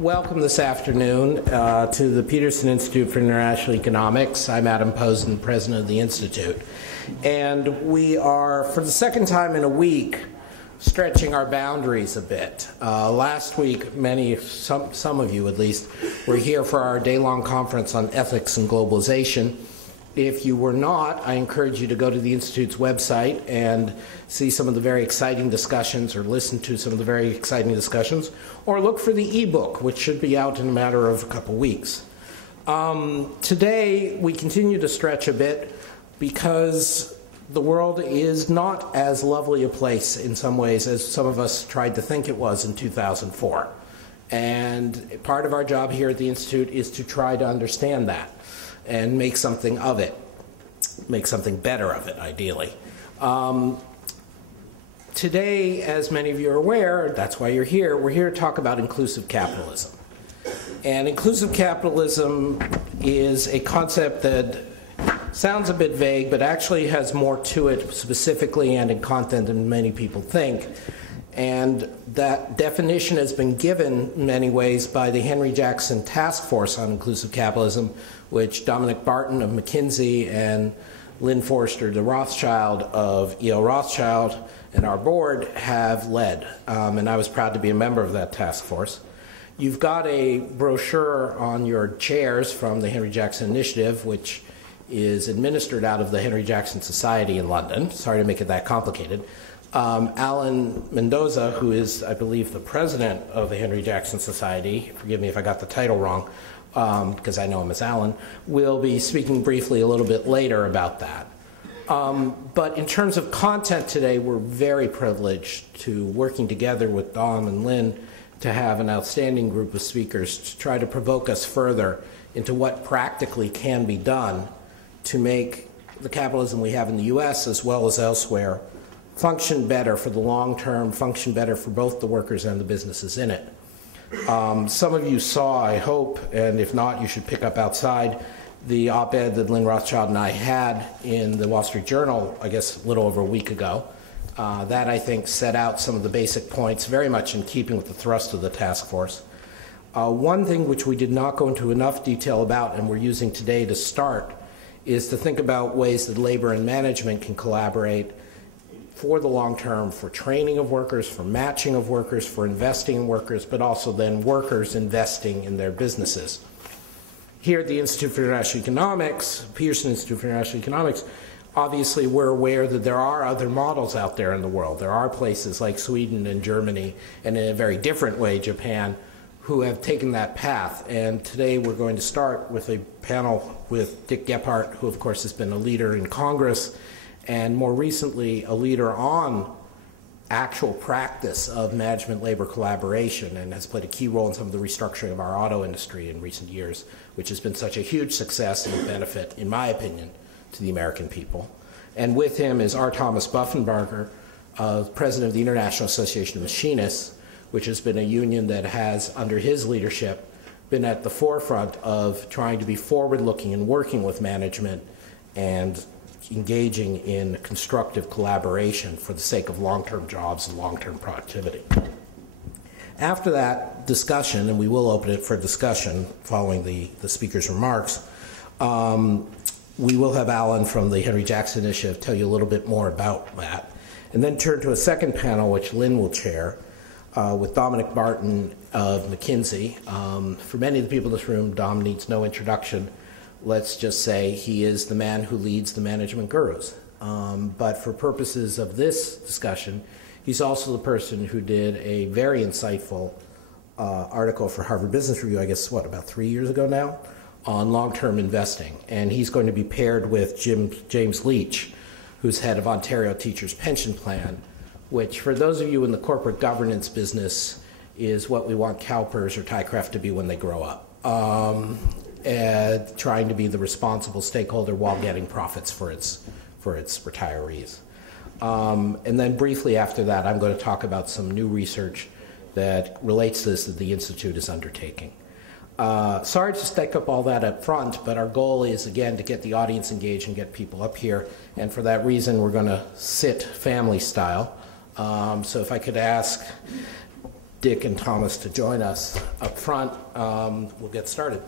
Welcome this afternoon to the Peterson Institute for International Economics. I'm Adam Posen, president of the Institute. And we are, for the second time in a week, stretching our boundaries a bit. Last week, some of you at least, were here for our day-long conference on ethics and globalization. If you were not, I encourage you to go to the Institute's website and see some of the very exciting discussions, or listen to some of the very exciting discussions, or look for the ebook, which should be out in a matter of a couple weeks. Today, we continue to stretch a bit because the world is not as lovely a place in some ways as some of us tried to think it was in 2004. And part of our job here at the Institute is to try to understand that and make something of it, make something better of it, ideally. Today, as many of you are aware, that's why you're here, we're here to talk about inclusive capitalism. And inclusive capitalism is a concept that sounds a bit vague, but actually has more to it specifically and in content than many people think. And that definition has been given in many ways by the Henry Jackson Task Force on Inclusive Capitalism, which Dominic Barton of McKinsey and Lynn Forrester de Rothschild of E.L. Rothschild and our board have led. And I was proud to be a member of that task force. You've got a brochure on your chairs from the Henry Jackson Initiative, which is administered out of the Henry Jackson Society in London. Sorry to make it that complicated. Alan Mendoza, who is, I believe, the president of the Henry Jackson Society, forgive me if I got the title wrong, because I know him as Alan, will be speaking briefly a little bit later about that. But in terms of content today, we're very privileged to working together with Dom and Lynn to have an outstanding group of speakers to try to provoke us further into what practically can be done to make the capitalism we have in the US as well as elsewhere function better for the long term, function better for both the workers and the businesses in it. Some of you saw, I hope, and if not, you should pick up outside, the op-ed that Lynn Rothschild and I had in the Wall Street Journal, I guess a little over a week ago. That, I think, set out some of the basic points, very much in keeping with the thrust of the task force. One thing which we did not go into enough detail about, and we're using today to start, is to think about ways that labor and management can collaborate for the long term, for training of workers, for matching of workers, for investing in workers, but also then workers investing in their businesses. Here at the Institute for International Economics, Peterson Institute for International Economics, obviously we're aware that there are other models out there in the world. There are places like Sweden and Germany, and in a very different way, Japan, who have taken that path. And today we're going to start with a panel with Dick Gephardt, who of course has been a leader in Congress, and more recently a leader on actual practice of management-labor collaboration, and has played a key role in some of the restructuring of our auto industry in recent years, which has been such a huge success and benefit, in my opinion, to the American people. And with him is R. Thomas Buffenbarger, president of the International Association of Machinists, which has been a union that has, under his leadership, been at the forefront of trying to be forward-looking and working with management and engaging in constructive collaboration for the sake of long-term jobs and long-term productivity. After that discussion, and we will open it for discussion following the speaker's remarks, we will have Alan from the Henry Jackson Initiative tell you a little bit more about that, and then turn to a second panel, which Lynn will chair, with Dominic Barton of McKinsey. For many of the people in this room, Dom needs no introduction. Let's just say he is the man who leads the management gurus. But for purposes of this discussion, he's also the person who did a very insightful article for Harvard Business Review, I guess, what, about 3 years ago now, on long-term investing. And he's going to be paired with James Leach, who's head of Ontario Teachers Pension Plan, which for those of you in the corporate governance business is what we want CalPERS or Tycraft to be when they grow up. Trying to be the responsible stakeholder while getting profits for its retirees. And then briefly after that, I'm going to talk about some new research that relates to this that the Institute is undertaking. Sorry to stick up all that up front, but our goal is, again, to get the audience engaged and get people up here. And for that reason, we're going to sit family style. So if I could ask Dick and Thomas to join us up front. We'll get started.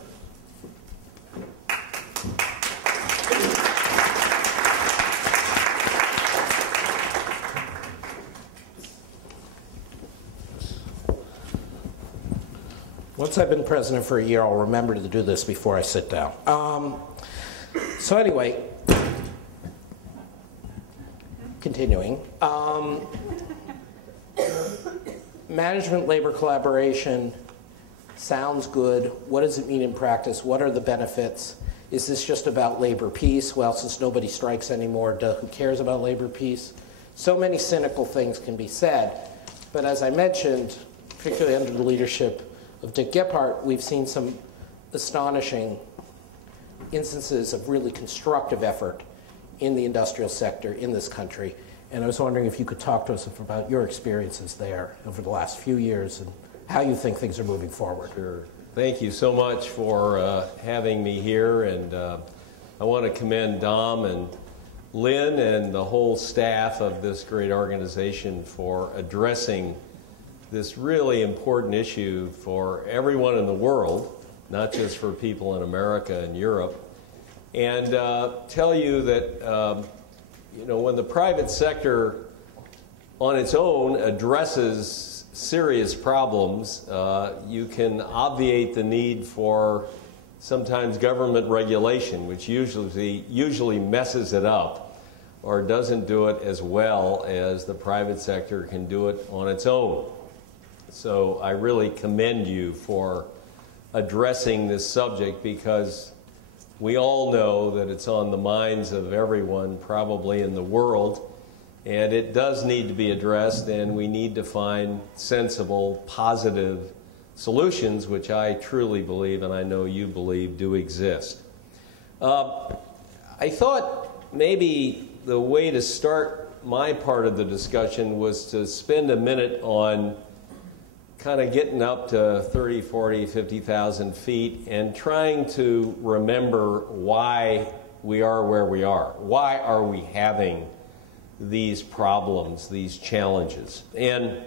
Once I've been president for a year, I'll remember to do this before I sit down. So anyway, continuing. Management labor collaboration sounds good. What does it mean in practice? What are the benefits? Is this just about labor peace? Well, since nobody strikes anymore, who cares about labor peace? So many cynical things can be said. But as I mentioned, particularly under the leadership of Dick Gephardt, we've seen some astonishing instances of really constructive effort in the industrial sector in this country. And I was wondering if you could talk to us about your experiences there over the last few years and how you think things are moving forward. Sure. Thank you so much for having me here. And I want to commend Dom and Lynn and the whole staff of this great organization for addressing this really important issue for everyone in the world, not just for people in America and Europe. And tell you that when the private sector on its own addresses serious problems, you can obviate the need for sometimes government regulation, which usually messes it up or doesn't do it as well as the private sector can do it on its own. So I really commend you for addressing this subject, because we all know that it's on the minds of everyone probably in the world, and it does need to be addressed, and we need to find sensible, positive solutions, which I truly believe, and I know you believe, do exist. I thought maybe the way to start my part of the discussion was to spend a minute on kind of getting up to 30, 40, 50,000 feet and trying to remember why we are where we are. Why are we having these problems, these challenges? And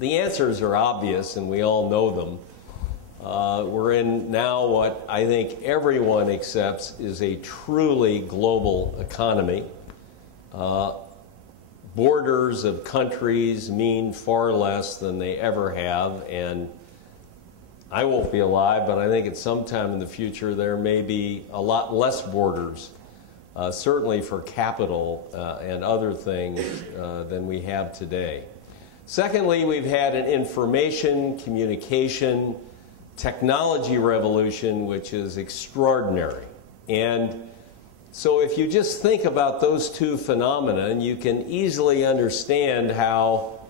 the answers are obvious, and we all know them. We're in now what I think everyone accepts is a truly global economy. Borders of countries mean far less than they ever have, and I won't be alive, but I think at some time in the future there may be a lot less borders, certainly for capital and other things than we have today. Secondly, we've had an information, communication, technology revolution which is extraordinary. And so if you just think about those two phenomena, you can easily understand how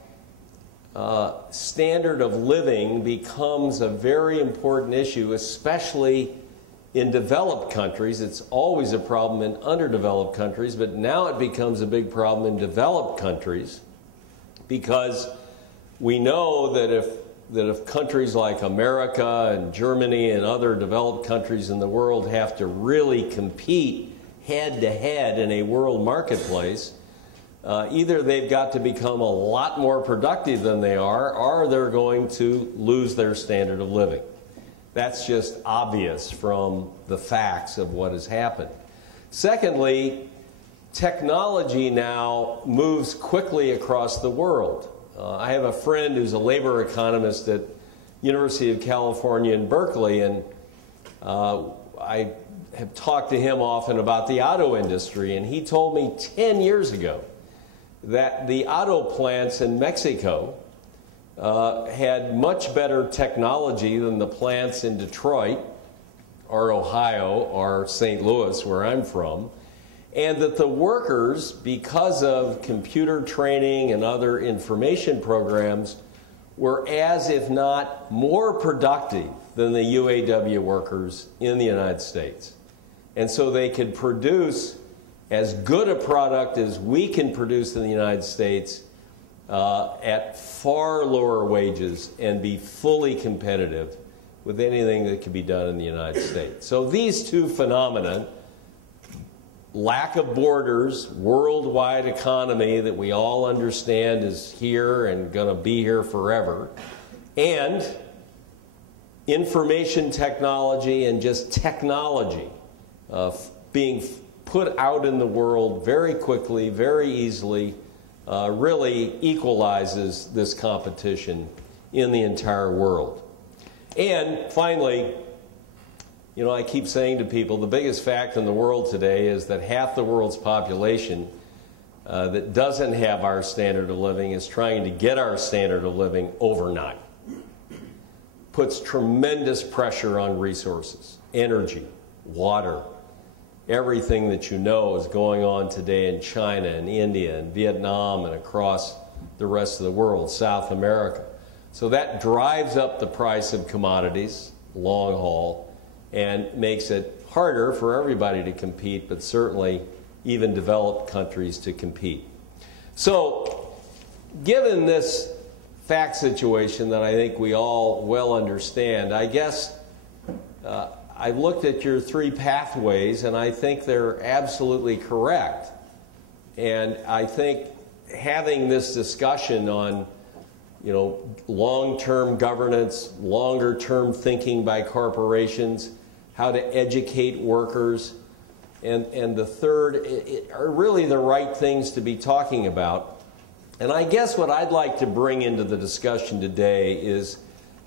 standard of living becomes a very important issue, especially in developed countries. It's always a problem in underdeveloped countries, but now it becomes a big problem in developed countries, because we know that if countries like America and Germany and other developed countries in the world have to really compete head-to-head in a world marketplace, either they've got to become a lot more productive than they are, or they're going to lose their standard of living. That's just obvious from the facts of what has happened. Secondly, technology now moves quickly across the world. I have a friend who's a labor economist at University of California in Berkeley, and I have talked to him often about the auto industry, and he told me 10 years ago that the auto plants in Mexico had much better technology than the plants in Detroit or Ohio or St. Louis, where I'm from, and that the workers, because of computer training and other information programs, were as, if not more productive than the UAW workers in the United States. And so they could produce as good a product as we can produce in the United States at far lower wages and be fully competitive with anything that can be done in the United States. So these two phenomena, lack of borders, worldwide economy that we all understand is here and going to be here forever, And information technology and just technology being put out in the world very quickly, very easily, really equalizes this competition in the entire world. And finally, you know, I keep saying to people, the biggest fact in the world today is that half the world's population that doesn't have our standard of living is trying to get our standard of living overnight. Puts tremendous pressure on resources, energy, water. Everything that you know is going on today in China and India and Vietnam and across the rest of the world, South America. So that drives up the price of commodities, long haul, and makes it harder for everybody to compete, but certainly even developed countries to compete. So given this fact situation that I think we all well understand, I guess I looked at your three pathways and I think they're absolutely correct. And I think having this discussion on, you know, long-term governance, longer-term thinking by corporations, how to educate workers, and the third are really the right things to be talking about. And I guess what I'd like to bring into the discussion today is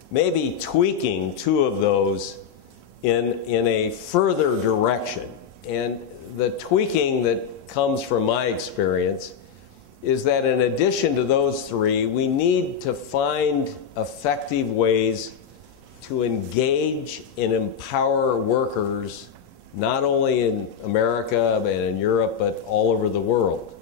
maybe tweaking two of those in a further direction. And the tweaking that comes from my experience is that in addition to those three, we need to find effective ways to engage and empower workers, not only in America and in Europe, but all over the world,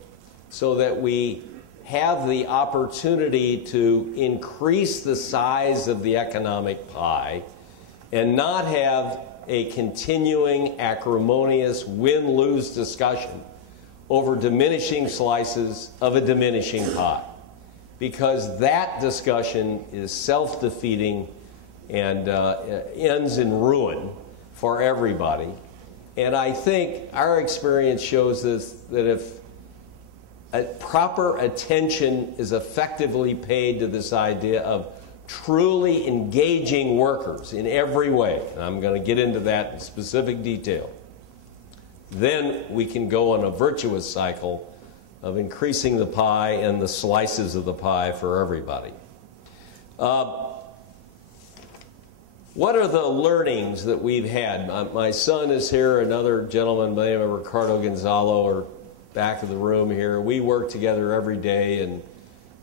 so that we have the opportunity to increase the size of the economic pie and not have a continuing acrimonious win-lose discussion over diminishing slices of a diminishing pie. Because that discussion is self-defeating and ends in ruin for everybody. And I think our experience shows us that if proper attention is effectively paid to this idea of truly engaging workers in every way, and I'm going to get into that in specific detail, then we can go on a virtuous cycle of increasing the pie and the slices of the pie for everybody. What are the learnings that we've had? My son is here, another gentleman by the name of Ricardo Gonzalo, are back of the room here. We work together every day and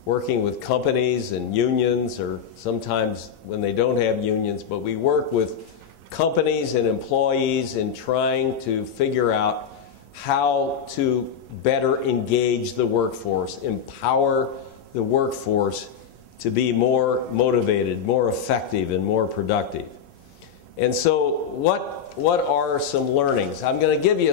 working with companies and unions, or sometimes when they don't have unions, but we work with companies and employees in trying to figure out how to better engage the workforce, empower the workforce to be more motivated, more effective, and more productive. And so what are some learnings? I'm going to give you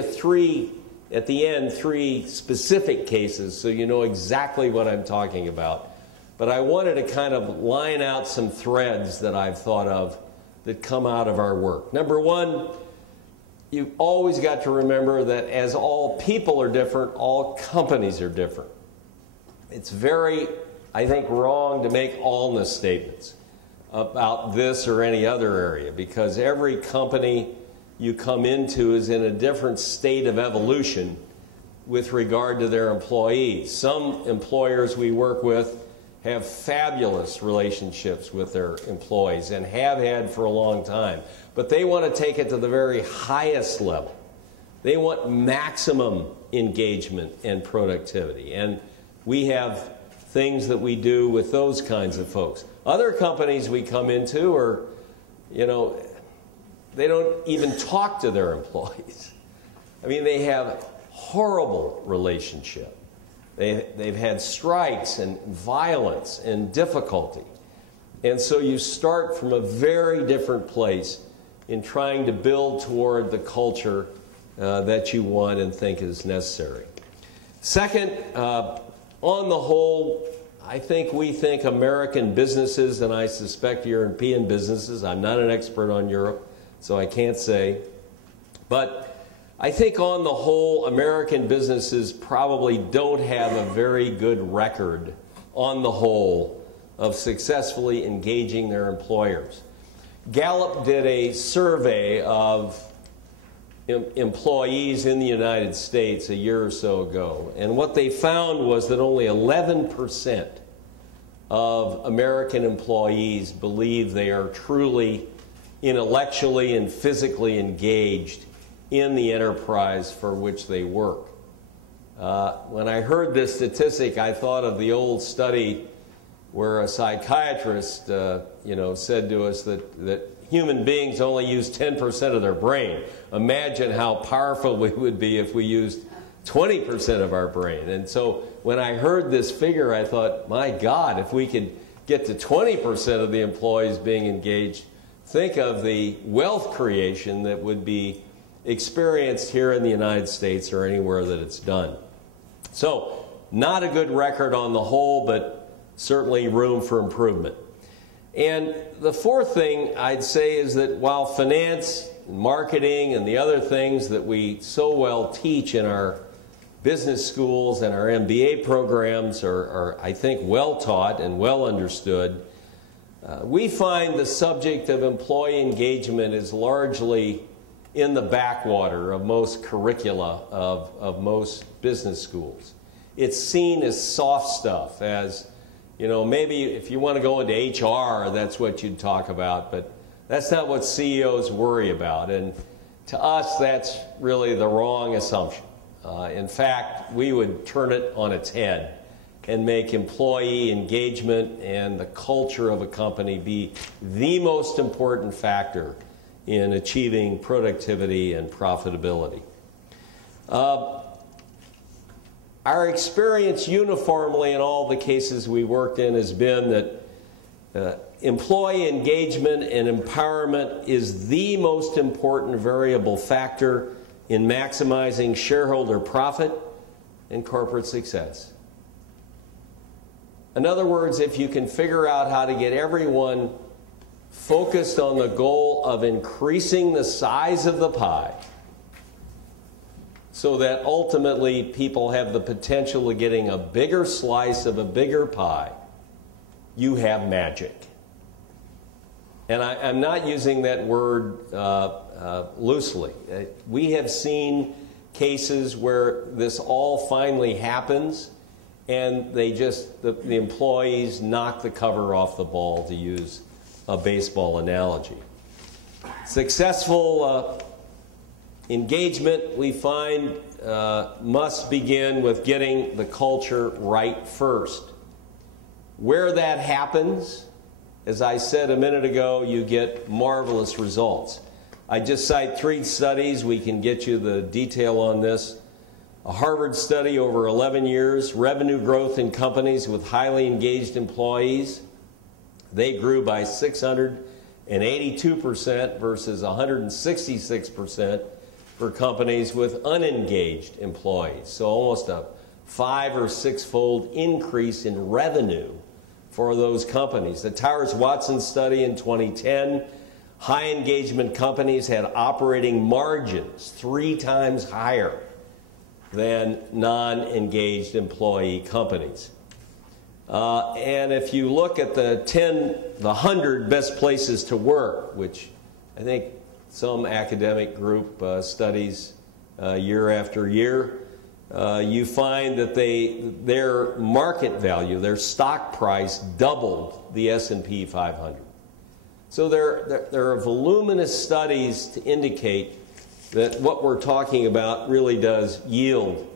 at the end, three specific cases so you know exactly what I'm talking about. But I wanted to kind of line out some threads that I've thought of that come out of our work. Number one, you've always got to remember that as all people are different, all companies are different. It's very, I think, wrong to make allness statements about this or any other area, because every company you come into is in a different state of evolution with regard to their employees. Some employers we work with have fabulous relationships with their employees and have had for a long time, but they want to take it to the very highest level. They want maximum engagement and productivity, and we have things that we do with those kinds of folks. Other companies we come into are, you know, they don't even talk to their employees. I mean, they have horrible relationship. They've had strikes and violence and difficulty. And so you start from a very different place in trying to build toward the culture that you want and think is necessary. Second, on the whole, I think we think American businesses, and I suspect European businesses, I'm not an expert on Europe, so I can't say, but I think on the whole, American businesses probably don't have a very good record, on the whole, of successfully engaging their employers. Gallup did a survey of employees in the United States a year or so ago, and what they found was that only 11% of American employees believe they are truly intellectually and physically engaged in the enterprise for which they work. When I heard this statistic, I thought of the old study where a psychiatrist said to us that human beings only use 10% of their brain. Imagine how powerful we would be if we used 20% of our brain. And so when I heard this figure, I thought, my God, if we could get to 20% of the employees being engaged, think of the wealth creation that would be experienced here in the United States or anywhere that it's done. So, not a good record on the whole, but certainly room for improvement. And the fourth thing I'd say is that while finance, marketing, and the other things that we so well teach in our business schools and our MBA programs are I think, well taught and well understood, we find the subject of employee engagement is largely in the backwater of most curricula of most business schools. It's seen as soft stuff, as, maybe if you want to go into HR, that's what you'd talk about, but that's not what CEOs worry about. And to us, that's really the wrong assumption. In fact, we would turn it on its head and make employee engagement and the culture of a company be the most important factor in achieving productivity and profitability. Our experience uniformly in all the cases we worked in has been that employee engagement and empowerment is the most important variable factor in maximizing shareholder profit and corporate success. In other words, if you can figure out how to get everyone focused on the goal of increasing the size of the pie so that ultimately people have the potential of getting a bigger slice of a bigger pie, you have magic. And I'm not using that word loosely. We have seen cases where this all finally happens and the employees knock the cover off the ball, to use a baseball analogy. Successful engagement, we find, must begin with getting the culture right first. Where that happens, as I said a minute ago, you get marvelous results. I just cite 3 studies. We can get you the detail on this. A Harvard study over 11 years, revenue growth in companies with highly engaged employees. They grew by 682% versus 166% for companies with unengaged employees. So almost a 5- or 6-fold increase in revenue for those companies. The Towers-Watson study in 2010, high engagement companies had operating margins 3 times higher than non-engaged employee companies. And if you look at the 100 best places to work, which I think some academic group studies year after year, you find that their market value, their stock price, doubled the S&P 500. So there are voluminous studies to indicate that what we're talking about really does yield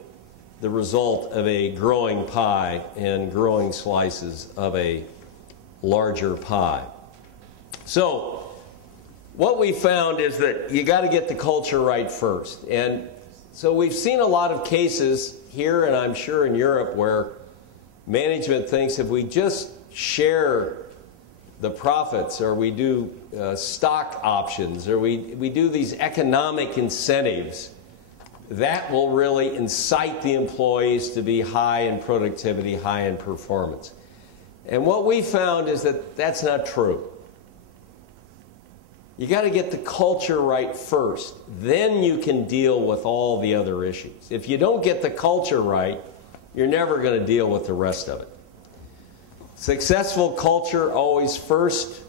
the result of a growing pie and growing slices of a larger pie. So what we found is that you got to get the culture right first. And so we've seen a lot of cases here, and I'm sure in Europe, where management thinks if we just share the profits, or we do stock options, or we do these economic incentives, that will really incite the employees to be high in productivity, high in performance. And what we found is that that's not true. You got to get the culture right first. Then you can deal with all the other issues. If you don't get the culture right, you're never going to deal with the rest of it. Successful culture always first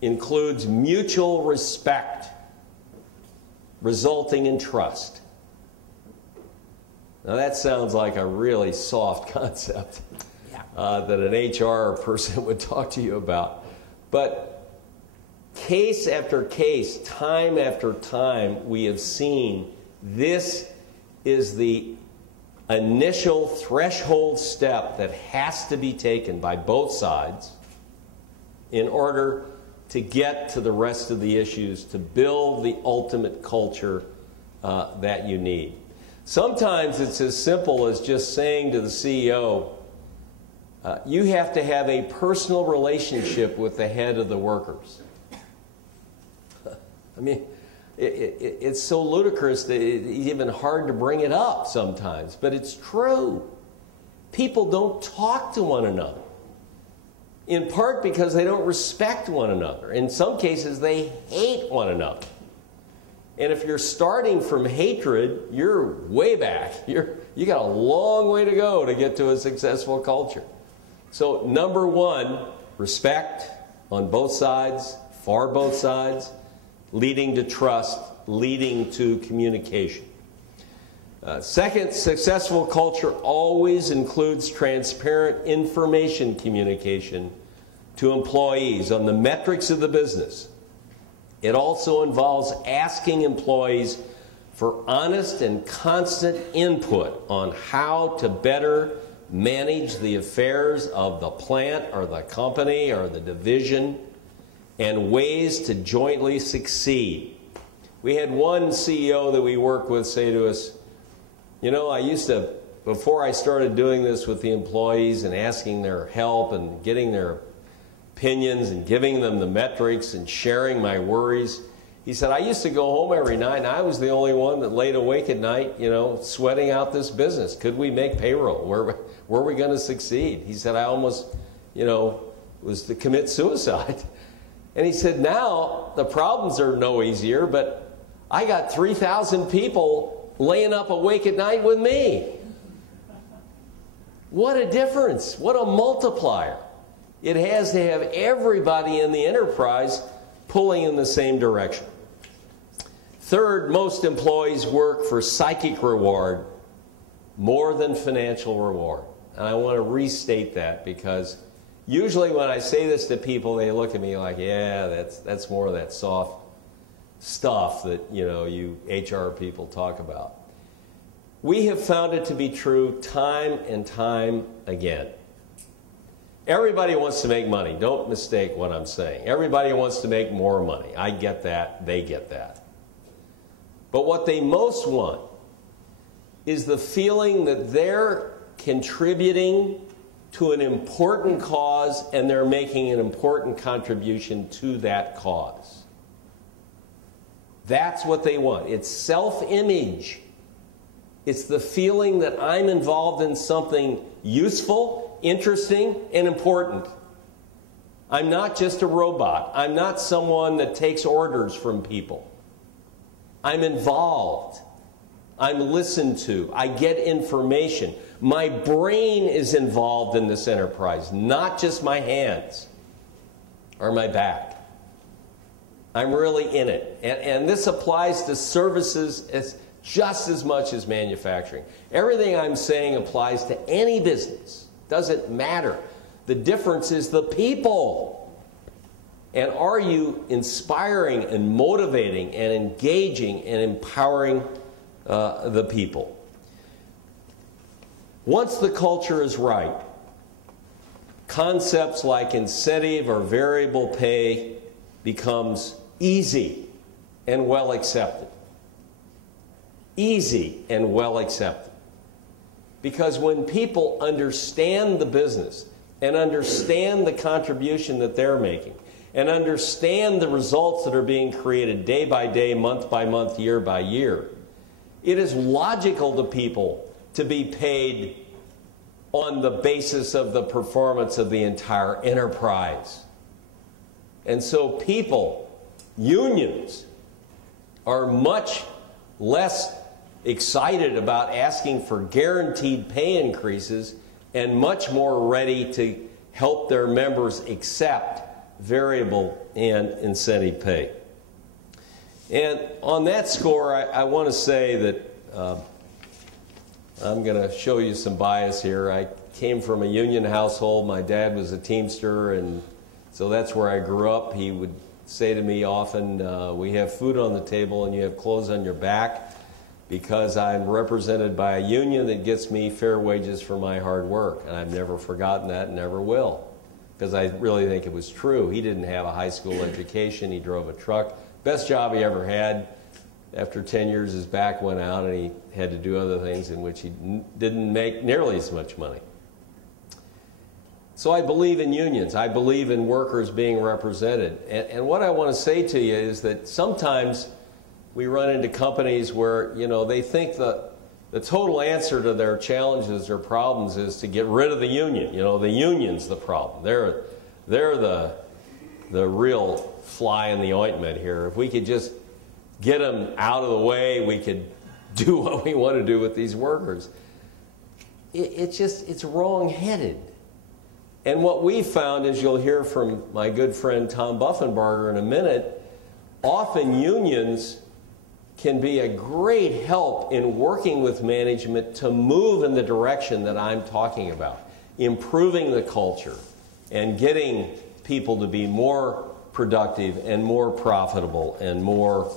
includes mutual respect, resulting in trust. Now that sounds like a really soft concept that an HR person would talk to you about. But case after case, time after time, we have seen this is the initial threshold step that has to be taken by both sides in order to get to the rest of the issues, to build the ultimate culture that you need. Sometimes it's as simple as just saying to the CEO, you have to have a personal relationship with the head of the workers. I mean, it's so ludicrous that it's even hard to bring it up sometimes, but it's true. People don't talk to one another, in part because they don't respect one another. In some cases, they hate one another. And if you're starting from hatred, you're way back. You got a long way to go to get to a successful culture. So number one, respect on both sides, for both sides, leading to trust, leading to communication. Second, successful culture always includes transparent information communication to employees on the metrics of the business. It also involves asking employees for honest and constant input on how to better manage the affairs of the plant or the company or the division, and ways to jointly succeed. We had one CEO that we worked with say to us, you know, I used to, before I started doing this with the employees and asking their help and getting their opinions and giving them the metrics and sharing my worries, he said, I used to go home every night and I was the only one that laid awake at night, you know, sweating out this business. Could we make payroll? Were we going to succeed? He said, I almost, you know, was to commit suicide. And he said, now the problems are no easier, but I got 3,000 people laying up awake at night with me. What a difference. What a multiplier. It has to have everybody in the enterprise pulling in the same direction. Third, most employees work for psychic reward more than financial reward. And I want to restate that because usually when I say this to people, they look at me like, yeah, that's more of that soft stuff that, you know, you HR people talk about. We have found it to be true time and time again. Everybody wants to make money. Don't mistake what I'm saying. Everybody wants to make more money. I get that. They get that. But what they most want is the feeling that they're contributing to an important cause and they're making an important contribution to that cause. That's what they want. It's self-image. It's the feeling that I'm involved in something useful, interesting, and important. I'm not just a robot. I'm not someone that takes orders from people. I'm involved. I'm listened to. I get information. My brain is involved in this enterprise, not just my hands or my back. I'm really in it. And this applies to services just as much as manufacturing. Everything I'm saying applies to any business. Doesn't matter. The difference is the people. And are you inspiring and motivating and engaging and empowering the people? Once the culture is right, concepts like incentive or variable pay becomes easy and well accepted. Easy and well accepted. Because when people understand the business and understand the contribution that they're making and understand the results that are being created day by day, month by month, year by year, it is logical to people to be paid on the basis of the performance of the entire enterprise. And so people, unions, are much less excited about asking for guaranteed pay increases and much more ready to help their members accept variable and incentive pay. And on that score, I want to say that I'm going to show you some bias here. I came from a union household. My dad was a Teamster, and so that's where I grew up. He would say to me often, we have food on the table and you have clothes on your back, because I'm represented by a union that gets me fair wages for my hard work. And I've never forgotten that and never will, because I really think it was true. He didn't have a high school education. He drove a truck. Best job he ever had. After 10 years, his back went out and he had to do other things in which he didn't make nearly as much money. So I believe in unions. I believe in workers being represented. And what I want to say to you is that sometimes we run into companies where, you know, they think the total answer to their challenges or problems is to get rid of the union. You know, the union's the problem. They're the real fly in the ointment here. If we could just get them out of the way, we could do what we want to do with these workers. It's wrong-headed. And what we found, as you'll hear from my good friend Tom Buffenbarger in a minute, often unions can be a great help in working with management to move in the direction that I'm talking about, improving the culture and getting people to be more productive and more profitable and more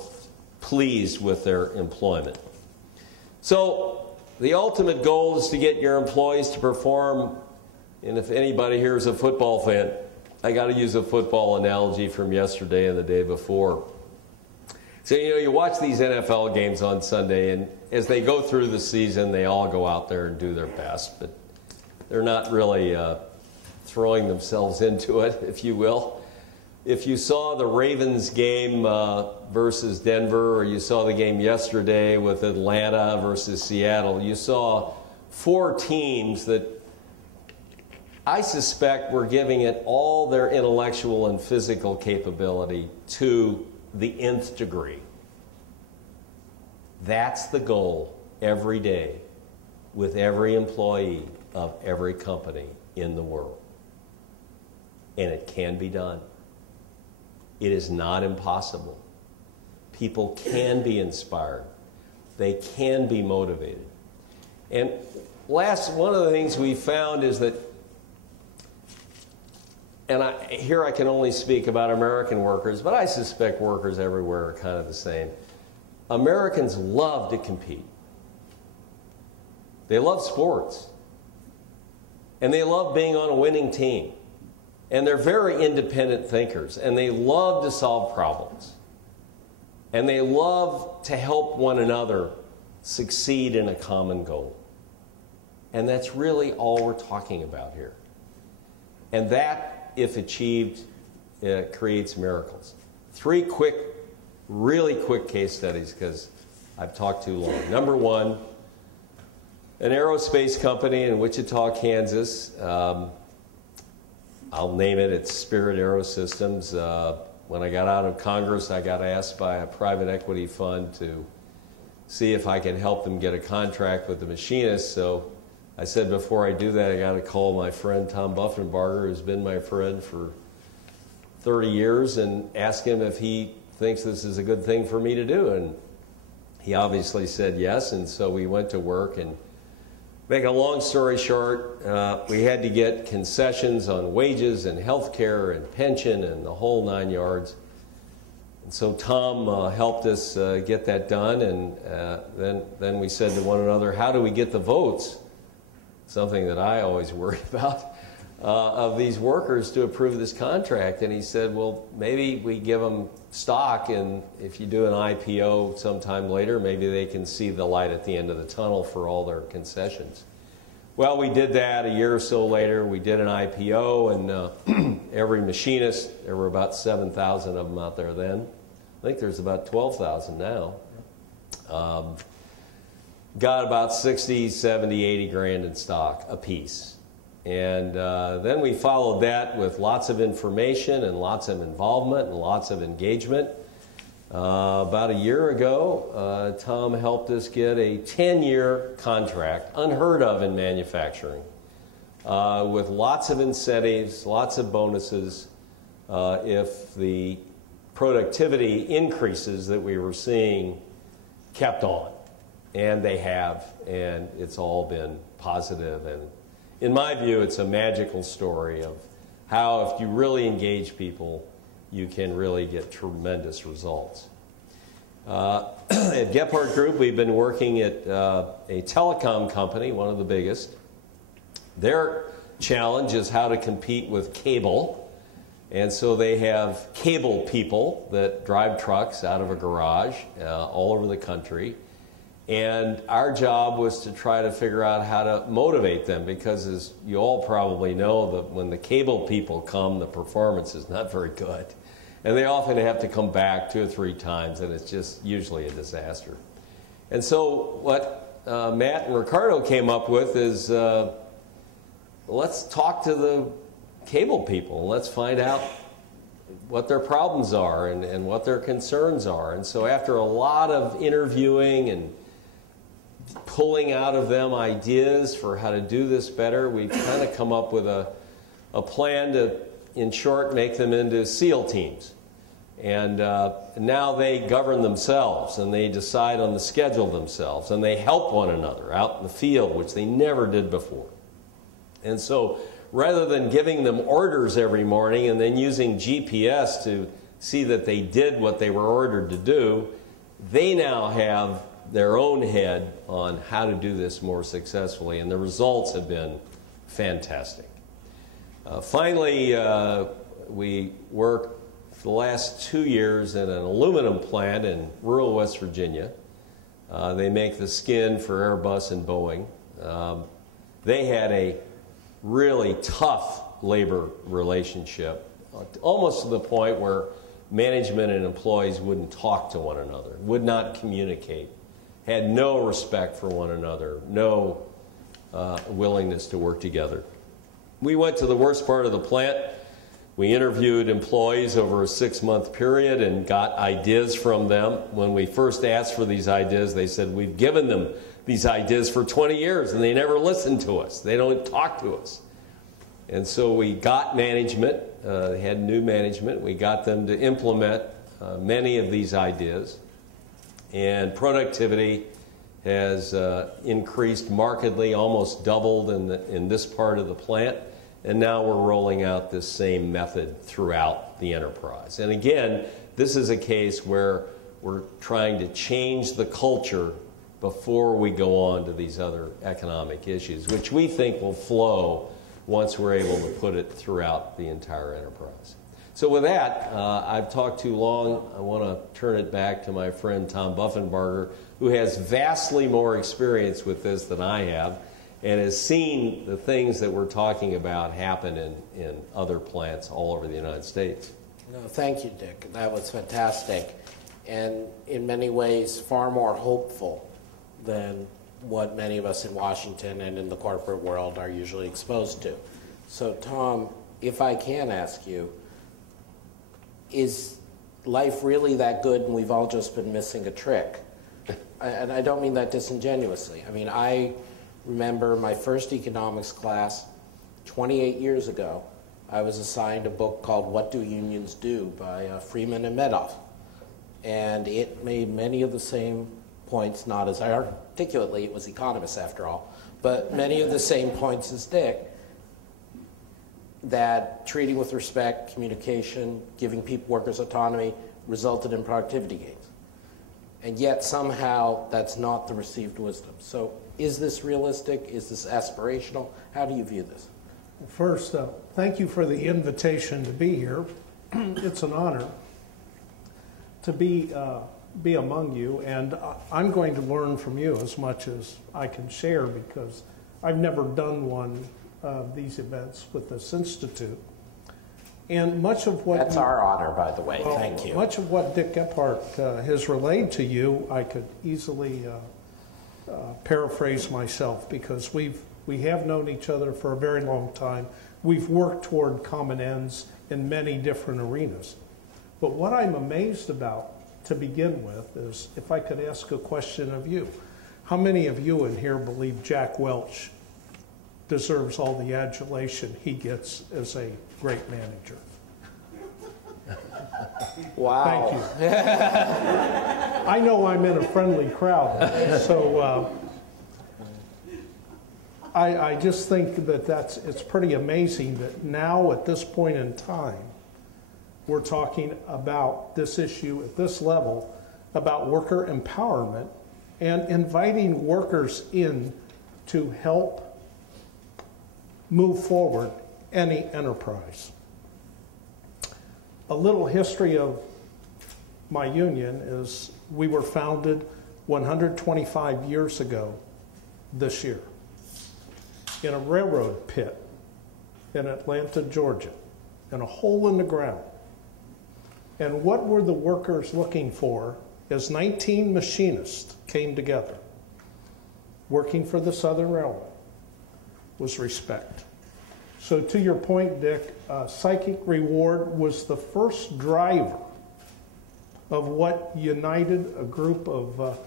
pleased with their employment. So the ultimate goal is to get your employees to perform. And if anybody here is a football fan, I got to use a football analogy from yesterday and the day before. So, you know, you watch these NFL games on Sunday, and as they go through the season, they all go out there and do their best, but they're not really throwing themselves into it, if you will. If you saw the Ravens game versus Denver, or you saw the game yesterday with Atlanta versus Seattle, you saw four teams that I suspect were giving it all their intellectual and physical capability to the nth degree. That's the goal every day with every employee of every company in the world. And it can be done. It is not impossible. People can be inspired. They can be motivated. And one of the things we found is that, and here I can only speak about American workers, but I suspect workers everywhere are kind of the same. Americans love to compete. They love sports. And they love being on a winning team. And they're very independent thinkers. And they love to solve problems. And they love to help one another succeed in a common goal. And that's really all we're talking about here. And that, if achieved, creates miracles. Three really quick case studies, because I've talked too long. Number one, an aerospace company in Wichita, Kansas. I'll name it, it's Spirit AeroSystems. When I got out of Congress, I got asked by a private equity fund to see if I could help them get a contract with the machinists. So I said, before I do that, I got to call my friend Tom Buffenbarger, who's been my friend for 30 years, and ask him if he thinks this is a good thing for me to do. And he obviously said yes, and so we went to work. And make a long story short, we had to get concessions on wages and health care and pension and the whole 9 yards. And so Tom helped us get that done, and then we said to one another, how do we get the votes? Something that I always worry about, of these workers to approve this contract. And he said, well, maybe we give them stock, and if you do an IPO sometime later, maybe they can see the light at the end of the tunnel for all their concessions. Well, we did that. A year or so later, we did an IPO, and every machinist, there were about 7,000 of them out there then. I think there's about 12,000 now. Got about 60, 70, 80 grand in stock apiece. And then we followed that with lots of information and lots of involvement and lots of engagement. About a year ago, Tom helped us get a 10-year contract, unheard of in manufacturing, with lots of incentives, lots of bonuses, if the productivity increases that we were seeing kept on. And they have, and it's all been positive. And in my view, it's a magical story of how, if you really engage people, you can really get tremendous results. At Gephardt Group, we've been working at a telecom company, one of the biggest. Their challenge is how to compete with cable. And so they have cable people that drive trucks out of a garage all over the country. And our job was to try to figure out how to motivate them, because as you all probably know, that when the cable people come, the performance is not very good. And they often have to come back 2 or 3 times, and it's just usually a disaster. And so what Matt and Ricardo came up with is, let's talk to the cable people. Let's find out what their problems are and what their concerns are. And so after a lot of interviewing and pulling out of them ideas for how to do this better, we've kind of come up with a plan to, in short, make them into SEAL teams. And now they govern themselves, and they decide on the schedule themselves, and they help one another out in the field, which they never did before. And so rather than giving them orders every morning and then using GPS to see that they did what they were ordered to do, they now have their own head on how to do this more successfully, and the results have been fantastic. Finally, we worked for the last 2 years at an aluminum plant in rural West Virginia. They make the skin for Airbus and Boeing. They had a really tough labor relationship, almost to the point where management and employees wouldn't talk to one another, would not communicate, had no respect for one another, no willingness to work together. We went to the worst part of the plant. We interviewed employees over a 6-month period and got ideas from them. When we first asked for these ideas, they said, we've given them these ideas for 20 years and they never listen to us. They don't talk to us. And so we got management, had new management. We got them to implement many of these ideas. And productivity has increased markedly, almost doubled in this part of the plant. And now we're rolling out this same method throughout the enterprise. And again, this is a case where we're trying to change the culture before we go on to these other economic issues, which we think will flow once we're able to put it throughout the entire enterprise. So with that, I've talked too long. I want to turn it back to my friend Tom Buffenbarger, who has vastly more experience with this than I have, and has seen the things that we're talking about happen in other plants all over the United States. No, thank you, Dick. That was fantastic, and in many ways far more hopeful than what many of us in Washington and in the corporate world are usually exposed to. So, Tom, if I can ask you, is life really that good and we've all just been missing a trick? And I don't mean that disingenuously. I mean, I remember my first economics class 28 years ago. I was assigned a book called What Do Unions Do by Freeman and Meadow. And it made many of the same points, not as articulately, it was economists after all, but many of the same points as Dick, that treating with respect, communication, giving people workers autonomy resulted in productivity gains. And yet somehow that's not the received wisdom. So is this realistic? Is this aspirational? How do you view this? First, thank you for the invitation to be here. It's an honor to be among you, and I'm going to learn from you as much as I can share, because I've never done one of these events with this institute. And much of what that's our honor, by the way. Well, thank you. Much of what Dick Gephardt has relayed to you, I could easily paraphrase myself, because we have known each other for a very long time. We've worked toward common ends in many different arenas. But what I'm amazed about, to begin with, is if I could ask a question of you. How many of you in here believe Jack Welch deserves all the adulation he gets as a great manager. Wow. Thank you. I know I'm in a friendly crowd, so I just think that it's pretty amazing that now at this point in time, we're talking about this issue at this level, about worker empowerment and inviting workers in to help move forward any enterprise. A little history of my union is we were founded 125 years ago this year in a railroad pit in Atlanta, Georgia, in a hole in the ground. And what were the workers looking for as 19 machinists came together working for the Southern Railroad? Was respect. So to your point, Dick, psychic reward was the first driver of what united a group of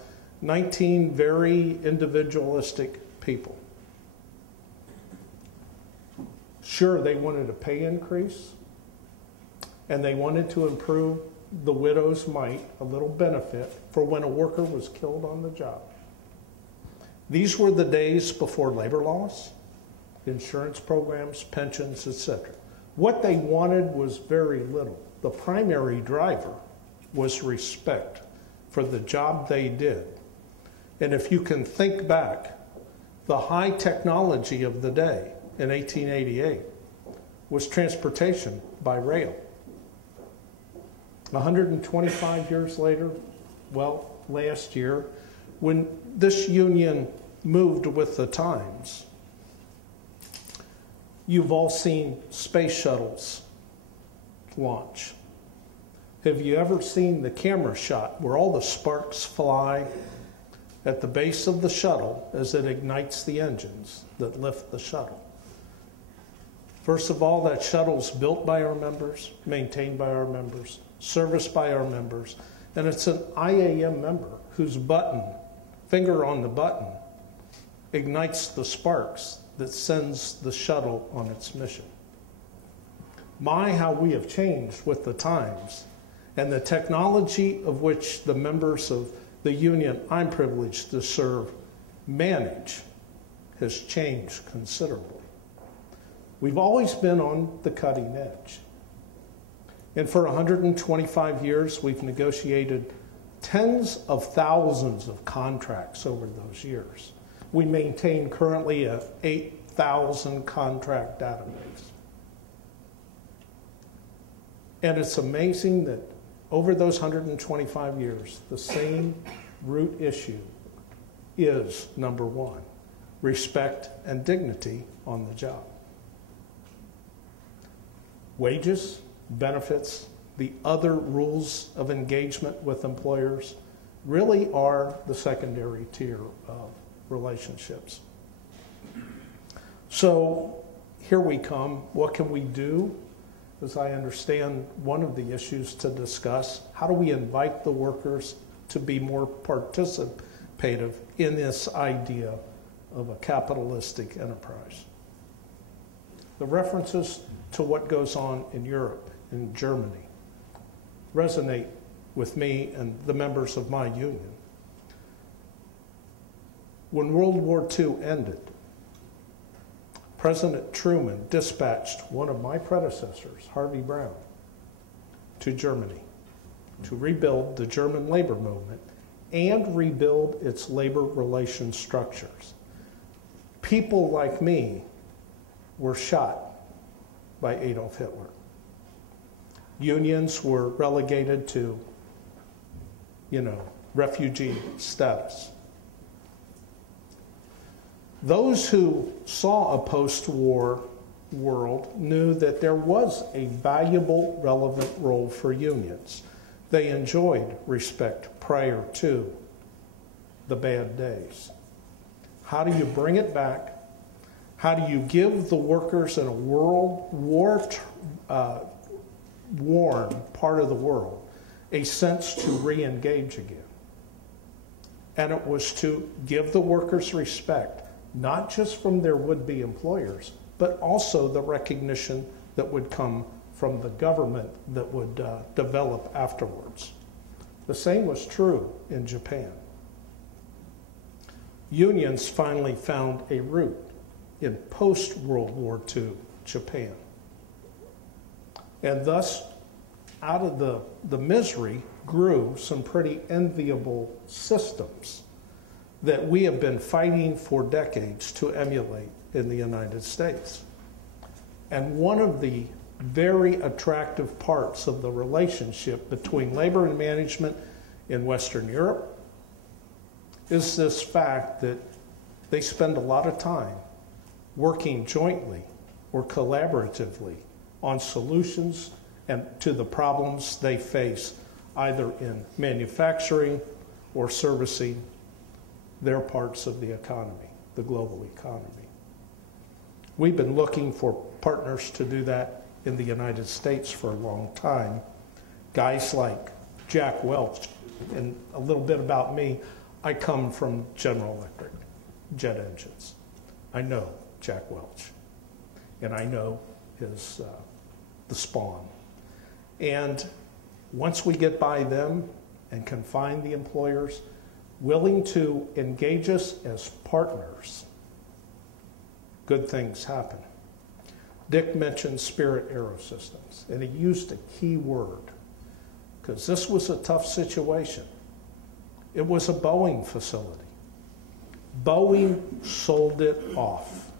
19 very individualistic people. Sure, they wanted a pay increase, and they wanted to improve the widow's mite, a little benefit for when a worker was killed on the job. These were the days before labor laws, insurance programs, pensions, etc. What they wanted was very little. The primary driver was respect for the job they did. And if you can think back, the high technology of the day in 1888 was transportation by rail. 125 years later, well, last year, when this union moved with the times, you've all seen space shuttles launch. Have you ever seen the camera shot where all the sparks fly at the base of the shuttle as it ignites the engines that lift the shuttle? First of all, that shuttle's built by our members, maintained by our members, serviced by our members, and it's an IAM member whose finger on the button, ignites the sparks that sends the shuttle on its mission. My, how we have changed with the times, and the technology of which the members of the union I'm privileged to serve manage has changed considerably. We've always been on the cutting edge. And for 125 years, we've negotiated tens of thousands of contracts over those years. We maintain currently a 8,000 contract database. And it's amazing that over those 125 years, the same root issue is, number one, respect and dignity on the job. Wages, benefits, the other rules of engagement with employers really are the secondary tier of relationships. So here we come. What can we do? As I understand, one of the issues to discuss, how do we invite the workers to be more participative in this idea of a capitalistic enterprise? The references to what goes on in Europe, in Germany, resonate with me and the members of my union. When World War II ended, President Truman dispatched one of my predecessors, Harvey Brown, to Germany to rebuild the German labor movement and rebuild its labor relations structures. People like me were shot by Adolf Hitler. Unions were relegated to, refugee status. Those who saw a post-war world knew that there was a valuable, relevant role for unions. They enjoyed respect prior to the bad days. How do you bring it back? How do you give the workers in a world war-worn part of the world a sense to re-engage again? And it was to give the workers respect, not just from their would-be employers, but also the recognition that would come from the government that would develop afterwards. The same was true in Japan. Unions finally found a route in post-World War II Japan. And thus, out of the misery grew some pretty enviable systems that we have been fighting for decades to emulate in the United States. And one of the very attractive parts of the relationship between labor and management in Western Europe is this fact that they spend a lot of time working jointly or collaboratively on solutions and to the problems they face, either in manufacturing or servicing their parts of the economy, the global economy. We've been looking for partners to do that in the United States for a long time. Guys like Jack Welch, and a little bit about me, I come from General Electric, jet engines. I know Jack Welch, and I know his the spawn. And once we get by them and can find the employers willing to engage us as partners, good things happen. Dick mentioned Spirit AeroSystems, and he used a key word, because this was a tough situation. It was a Boeing facility. Boeing sold it off,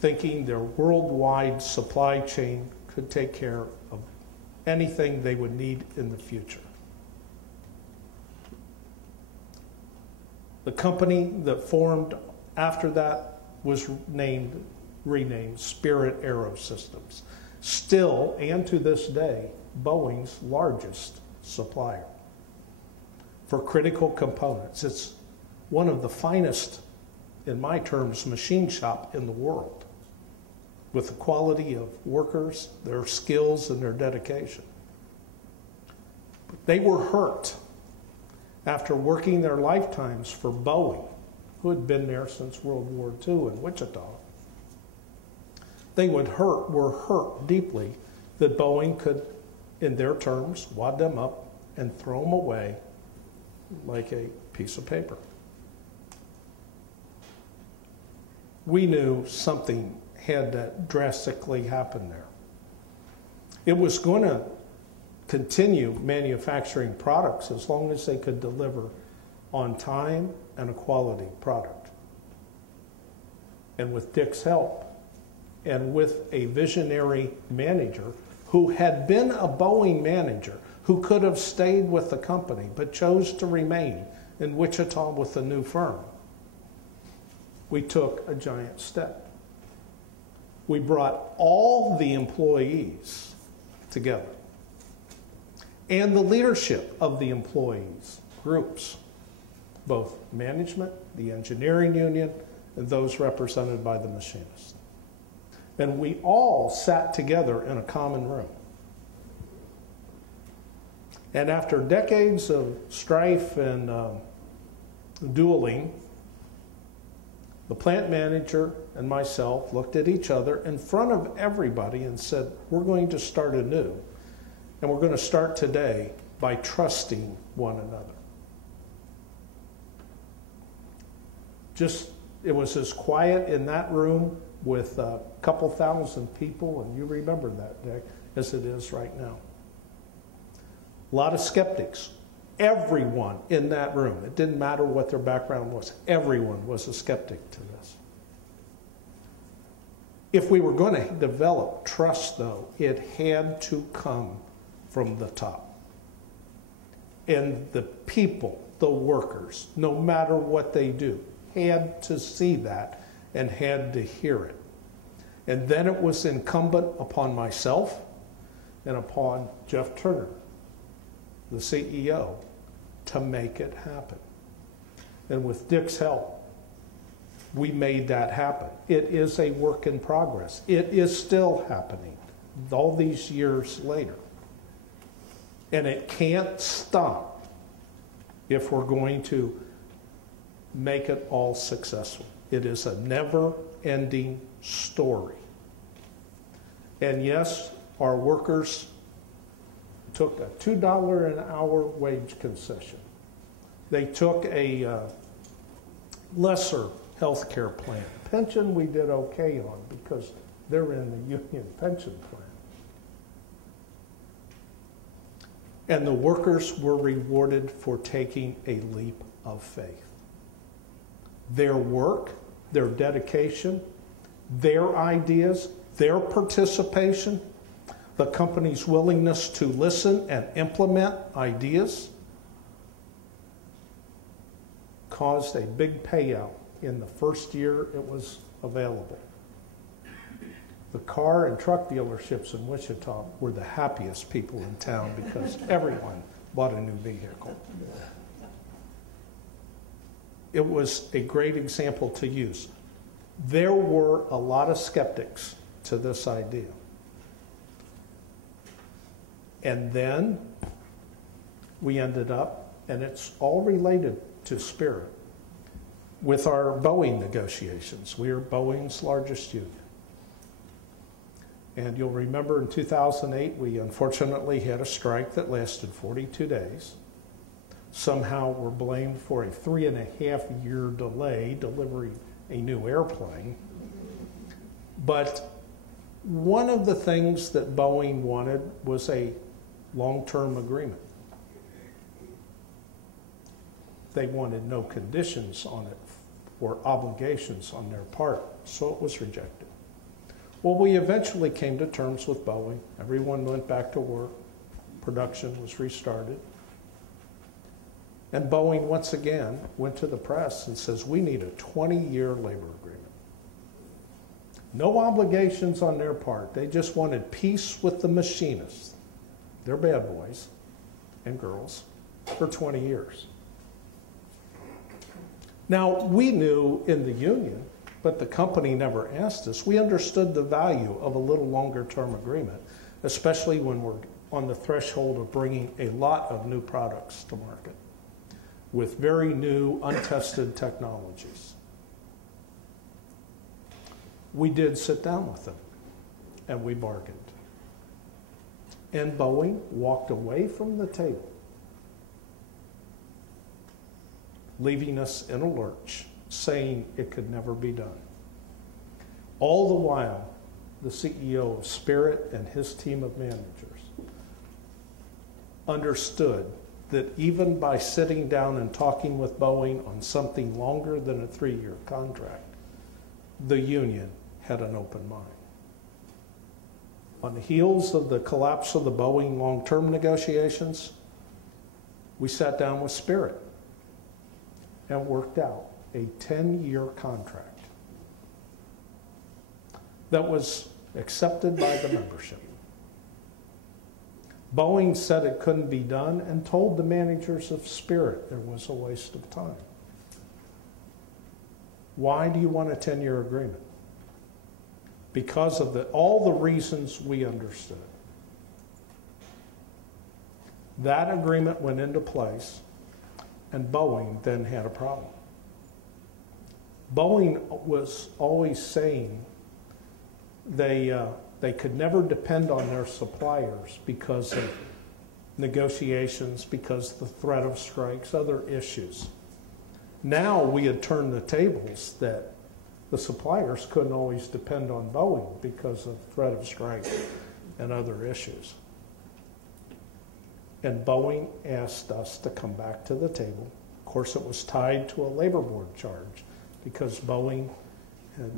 thinking their worldwide supply chain could take care of anything they would need in the future. The company that formed after that was renamed Spirit AeroSystems. Still, and to this day, Boeing's largest supplier for critical components. It's one of the finest, in my terms, machine shop in the world, with the quality of workers, their skills, and their dedication. But they were hurt after working their lifetimes for Boeing, who had been there since World War II in Wichita. They were hurt deeply that Boeing could, in their terms, wad them up and throw them away like a piece of paper. We knew something had to drastically happen there. It was going to continue manufacturing products as long as they could deliver on time and a quality product. And with Dick's help, and with a visionary manager who had been a Boeing manager, who could have stayed with the company but chose to remain in Wichita with the new firm, we took a giant step. We brought all the employees together and the leadership of the employees groups, both management, the engineering union, and those represented by the machinists. And we all sat together in a common room. And after decades of strife and dueling, the plant manager and myself looked at each other in front of everybody and said, we're going to start anew. And we're going to start today by trusting one another. It was as quiet in that room with a couple thousand people, and you remember that, Dick, as it is right now. A lot of skeptics. Everyone in that room, it didn't matter what their background was, everyone was a skeptic to this. If we were going to develop trust, though, it had to come from the top. And the people, the workers, no matter what they do, had to see that and had to hear it. And then it was incumbent upon myself and upon Jeff Turner, the CEO, to make it happen. And with Dick's help, we made that happen. It is a work in progress. It is still happening all these years later. And it can't stop if we're going to make it all successful. It is a never-ending story. And yes, our workers took a $2 an hour wage concession. They took a lesser health care plan. Pension we did okay on because they're in the union pension plan. And the workers were rewarded for taking a leap of faith. Their work, their dedication, their ideas, their participation, the company's willingness to listen and implement ideas caused a big payout in the first year it was available. The car and truck dealerships in Wichita were the happiest people in town because everyone bought a new vehicle. It was a great example to use. There were a lot of skeptics to this idea. And then we ended up, and it's all related to Spirit, with our Boeing negotiations. We are Boeing's largest union. And you'll remember in 2008, we unfortunately had a strike that lasted 42 days. Somehow we're blamed for a 3.5-year delay delivering a new airplane. But one of the things that Boeing wanted was a long-term agreement. They wanted no conditions on it or obligations on their part, so it was rejected. Well, we eventually came to terms with Boeing. Everyone went back to work. Production was restarted. And Boeing, once again, went to the press and says, we need a 20-year labor agreement. No obligations on their part. They just wanted peace with the machinists. They're bad boys and girls for 20 years. Now, we knew in the union, but the company never asked us. We understood the value of a little longer term agreement, especially when we're on the threshold of bringing a lot of new products to market with very new, untested technologies. We did sit down with them, and we bargained. And Boeing walked away from the table, leaving us in a lurch, saying it could never be done. All the while, the CEO of Spirit and his team of managers understood that even by sitting down and talking with Boeing on something longer than a 3-year contract, the union had an open mind. On the heels of the collapse of the Boeing long-term negotiations, we sat down with Spirit and worked out a 10-year contract that was accepted by the membership. Boeing said it couldn't be done and told the managers of Spirit there was a waste of time. Why do you want a 10-year agreement? Because of all the reasons we understood. That agreement went into place, and Boeing then had a problem. Boeing was always saying they could never depend on their suppliers because of negotiations, because of the threat of strikes, other issues. Now we had turned the tables that the suppliers couldn't always depend on Boeing because of threat of strike and other issues. And Boeing asked us to come back to the table. Of course, it was tied to a labor board charge because Boeing had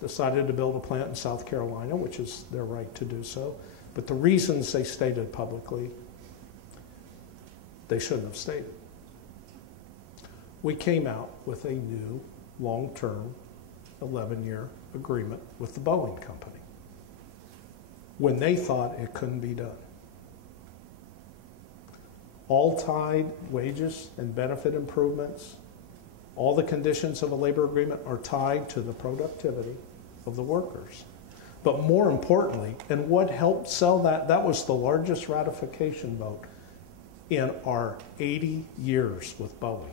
decided to build a plant in South Carolina, which is their right to do so. But the reasons they stated publicly, they shouldn't have stated. We came out with a new long-term 11-year agreement with the Boeing company when they thought it couldn't be done. All tied wages and benefit improvements, all the conditions of a labor agreement are tied to the productivity of the workers. But more importantly, and what helped sell that was the largest ratification vote in our 80 years with Boeing.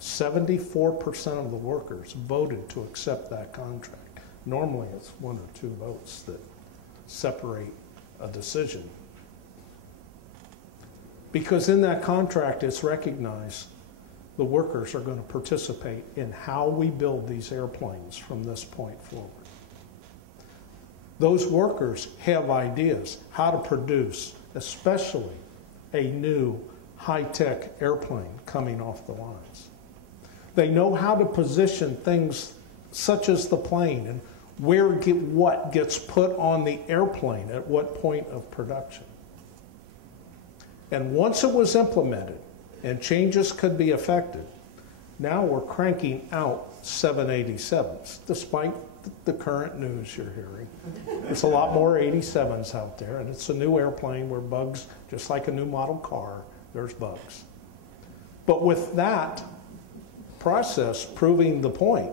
74% of the workers voted to accept that contract. Normally, it's 1 or 2 votes that separate a decision. Because in that contract, it's recognized the workers are going to participate in how we build these airplanes from this point forward. Those workers have ideas how to produce, especially a new high-tech airplane coming off the lines. They know how to position things such as the plane and what gets put on the airplane at what point of production. And once it was implemented and changes could be effected, now we're cranking out 787s, despite the current news you're hearing. It's a lot more 87s out there, and it's a new airplane where bugs, just like a new model car, there's bugs. But with that process proving the point,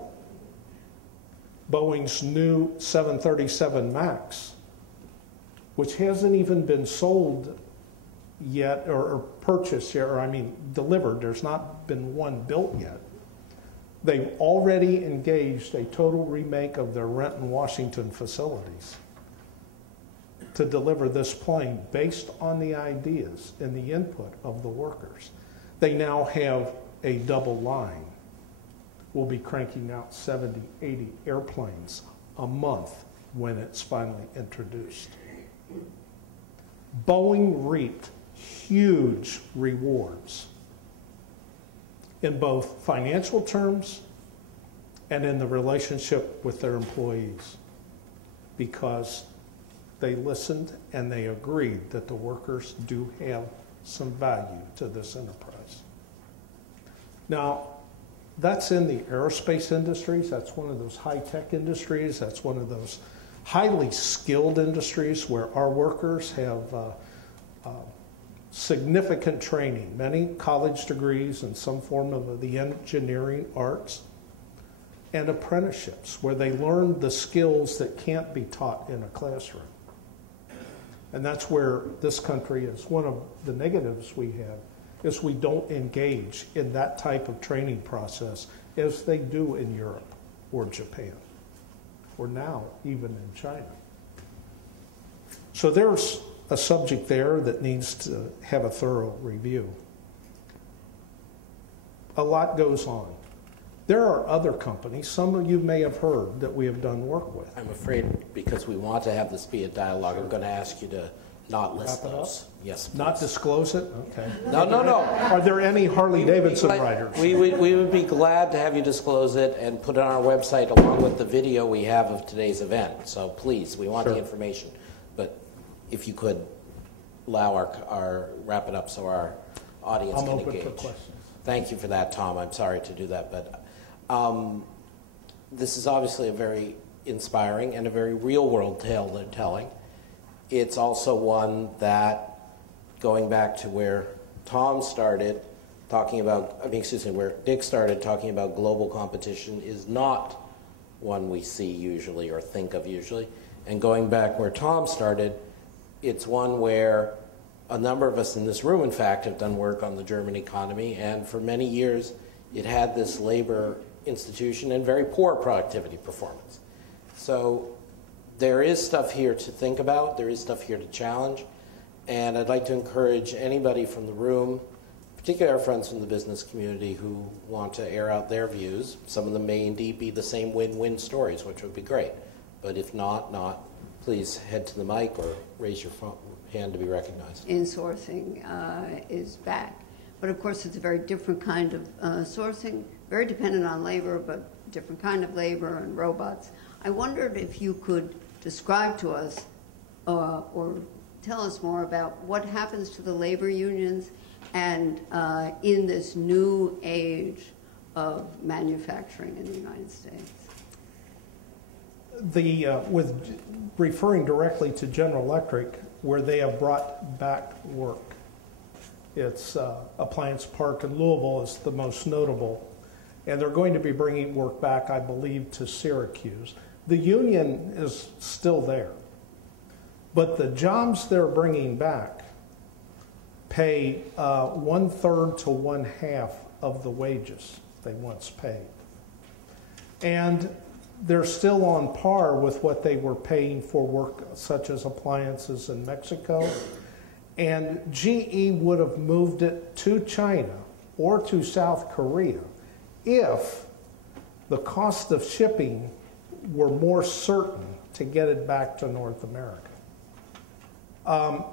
Boeing's new 737 MAX, which hasn't even been sold yet, or purchased yet, or I mean delivered, there's not been one built yet. They've already engaged a total remake of their Renton, Washington facilities to deliver this plane based on the ideas and the input of the workers. They now have a double line. We'll be cranking out 70, 80 airplanes a month when it's finally introduced. Boeing reaped huge rewards in both financial terms and in the relationship with their employees because they listened and they agreed that the workers do have some value to this enterprise. Now, that's in the aerospace industries. That's one of those high-tech industries. That's one of those highly skilled industries where our workers have significant training, many college degrees in some form of the engineering arts, and apprenticeships where they learn the skills that can't be taught in a classroom. And that's where this country is. One of the negatives we have is we don't engage in that type of training process as they do in Europe or Japan, or now even in China. So there's a subject there that needs to have a thorough review. A lot goes on. There are other companies, some of you may have heard, that we have done work with. I'm afraid because we want to have this be a dialogue, I'm going to ask you to not list those. Yes, please. Not disclose it? Okay. No. Are there any Harley-Davidson riders? We would be glad to have you disclose it and put it on our website along with the video we have of today's event. So please, we want the information. But if you could allow our wrap it up so our audience can engage. I'm open for questions. Thank you for that, Tom. I'm sorry to do that, but this is obviously a very inspiring and a very real-world tale they're telling. It's also one that, going back to where Tom started talking about, where Dick started talking about global competition, is not one we see usually or think of usually. And going back where Tom started, it's one where a number of us in this room, in fact, have done work on the German economy, and for many years it had this labor institution and very poor productivity performance. So there is stuff here to think about, there is stuff here to challenge, and I'd like to encourage anybody from the room, particularly our friends from the business community who want to air out their views. Some of them may indeed be the same win-win stories, which would be great, but if not, please head to the mic or raise your hand to be recognized. Insourcing is back. But of course, it's a very different kind of sourcing, very dependent on labor, but different kind of labor and robots. I wondered if you could describe to us or tell us more about what happens to the labor unions and in this new age of manufacturing in the United States. With referring directly to General Electric, where they have brought back work. It's Appliance Park in Louisville is the most notable. And they're going to be bringing work back, I believe, to Syracuse. The union is still there. But the jobs they're bringing back pay 1/3 to 1/2 of the wages they once paid. And they're still on par with what they were paying for work such as appliances in Mexico. And GE would have moved it to China or to South Korea if the cost of shipping were more certain to get it back to North America.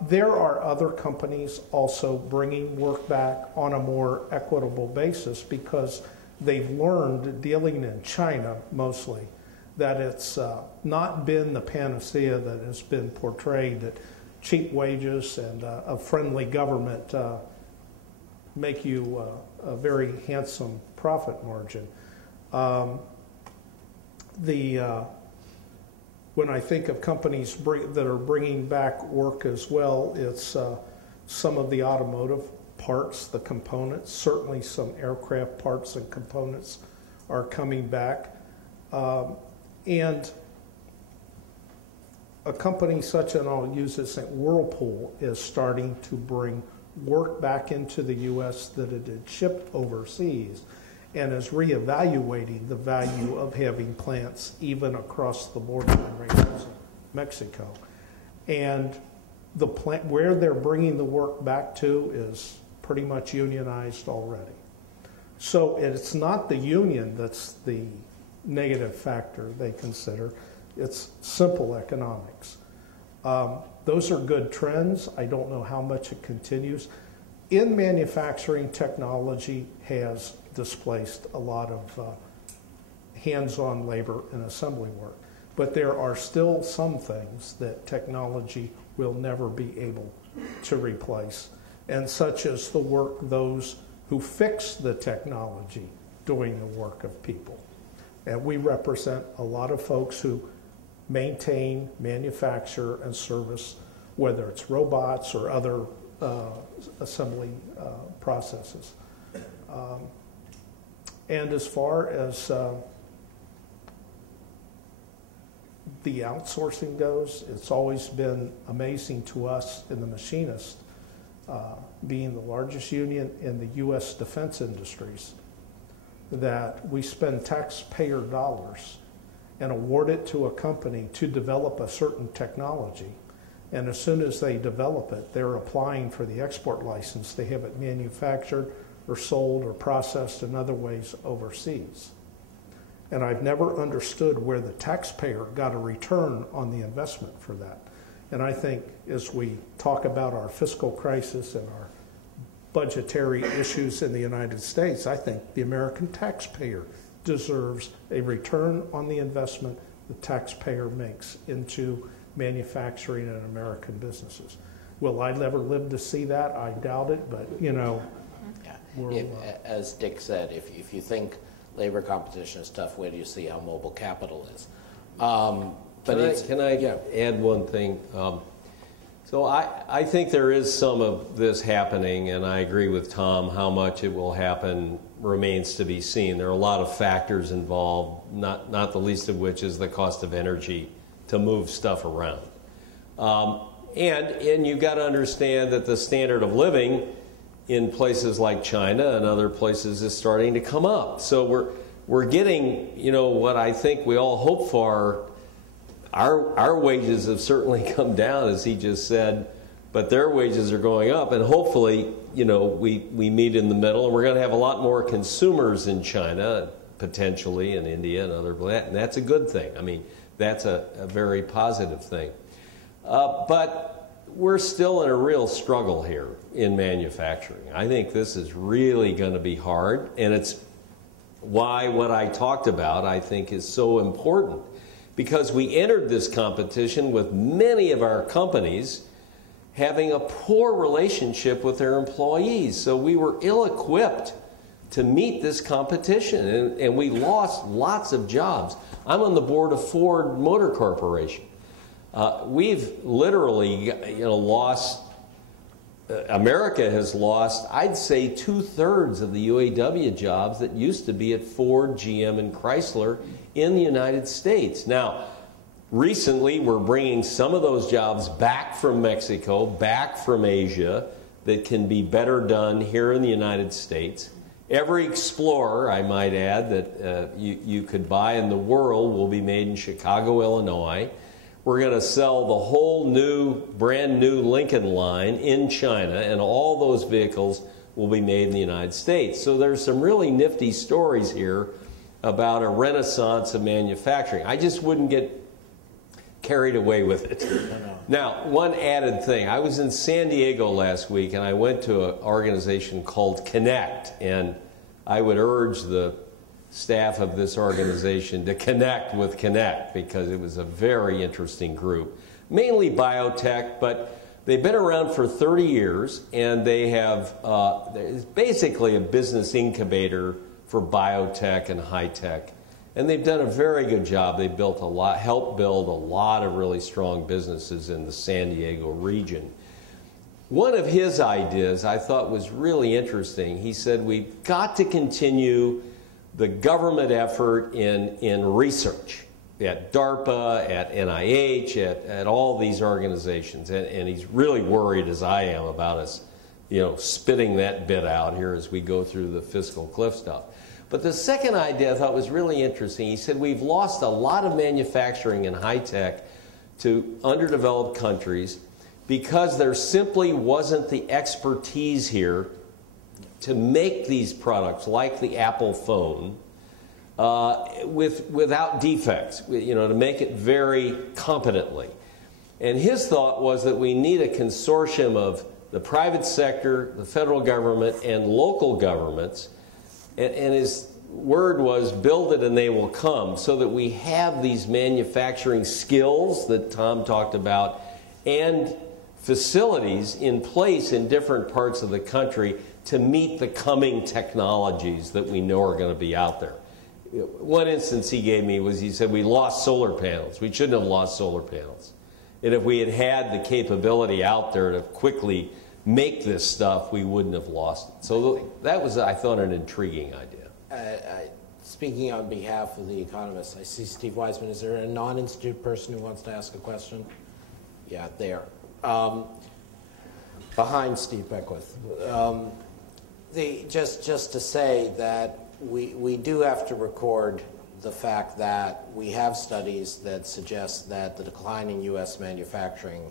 There are other companies also bringing work back on a more equitable basis because they've learned, dealing in China mostly, that it's not been the panacea that has been portrayed, that cheap wages and a friendly government make you a very handsome profit margin. When I think of companies that are bringing back work as well, it's some of the automotive parts, the components. Certainly some aircraft parts and components are coming back. And a company such, and I'll use this, Whirlpool is starting to bring work back into the U.S. that it had shipped overseas, and is reevaluating the value of having plants even across the border in Reynosa, Mexico. And the plant where they're bringing the work back to is pretty much unionized already. So it's not the union that's the negative factor they consider. It's simple economics. Those are good trends. I don't know how much it continues. In manufacturing, technology has displaced a lot of hands-on labor and assembly work. But there are still some things that technology will never be able to replace, and such as the work those who fix the technology doing the work of people. And we represent a lot of folks who maintain, manufacture, and service, whether it's robots or other assembly processes. And as far as the outsourcing goes, it's always been amazing to us in the machinist, being the largest union in the U.S. defense industries, that we spend taxpayer dollars and award it to a company to develop a certain technology. And as soon as they develop it, they're applying for the export license to have it manufactured or sold or processed in other ways overseas. And I've never understood where the taxpayer got a return on the investment for that. And I think as we talk about our fiscal crisis and our budgetary issues in the United States, I think the American taxpayer deserves a return on the investment the taxpayer makes into manufacturing and American businesses. Will I never live to see that? I doubt it, but you know. Yeah. As Dick said, if you think labor competition is tough, where do you see how mobile capital is? Can I add one thing? So I think there is some of this happening, and I agree with Tom. How much it will happen remains to be seen. There are a lot of factors involved, not the least of which is the cost of energy to move stuff around. And you've got to understand that the standard of living in places like China and other places is starting to come up. So we're getting, you know, what I think we all hope for. Our wages have certainly come down, as he just said, but their wages are going up, and hopefully, you know, we meet in the middle, and we're going to have a lot more consumers in China, potentially, in India and other places, and that's a good thing. I mean, that's a very positive thing. But we're still in a real struggle here in manufacturing. I think this is really going to be hard, and it's why what I talked about, I think, is so important. Because we entered this competition with many of our companies having a poor relationship with their employees. So we were ill-equipped to meet this competition, and we lost lots of jobs. I'm on the board of Ford Motor Corporation. We've literally, lost, America has lost, I'd say, 2/3 of the UAW jobs that used to be at Ford, GM, and Chrysler in the United States. Now, recently, we're bringing some of those jobs back from Mexico, back from Asia, that can be better done here in the United States. Every Explorer, I might add, that you could buy in the world will be made in Chicago, Illinois. We're going to sell the whole brand new Lincoln line in China, and all those vehicles will be made in the United States. So there's some really nifty stories here about a renaissance of manufacturing. I just wouldn't get carried away with it. Now, one added thing. I was in San Diego last week, and I went to an organization called Connect, and I would urge the staff of this organization to connect with Connect, because it was a very interesting group. Mainly biotech, but they've been around for 30 years, and they have it's basically a business incubator for biotech and high tech. And they've done a very good job. They've built helped build a lot of really strong businesses in the San Diego region. One of his ideas I thought was really interesting. He said, we've got to continue the government effort in research at DARPA, at NIH, at all these organizations. And he's really worried, as I am, about us, spitting that bit out here as we go through the fiscal cliff stuff. But the second idea I thought was really interesting. He said, we've lost a lot of manufacturing in high tech to underdeveloped countries because there simply wasn't the expertise here to make these products like the Apple phone without defects, to make it very competently. And his thought was that we need a consortium of the private sector, the federal government, and local governments. And his word was, build it and they will come, so that we have these manufacturing skills that Tom talked about and facilities in place in different parts of the country to meet the coming technologies that we know are going to be out there. One instance he gave me was, he said, we lost solar panels. We shouldn't have lost solar panels. And if we had had the capability out there to quickly make this stuff, we wouldn't have lost it. So that was, I thought, an intriguing idea. Speaking on behalf of the economists, I see Steve Wiseman. Is there a non-institute person who wants to ask a question? Yeah, there. Behind Steve Beckwith. Just to say that we do have to record the fact that we have studies that suggest that the decline in U.S. manufacturing,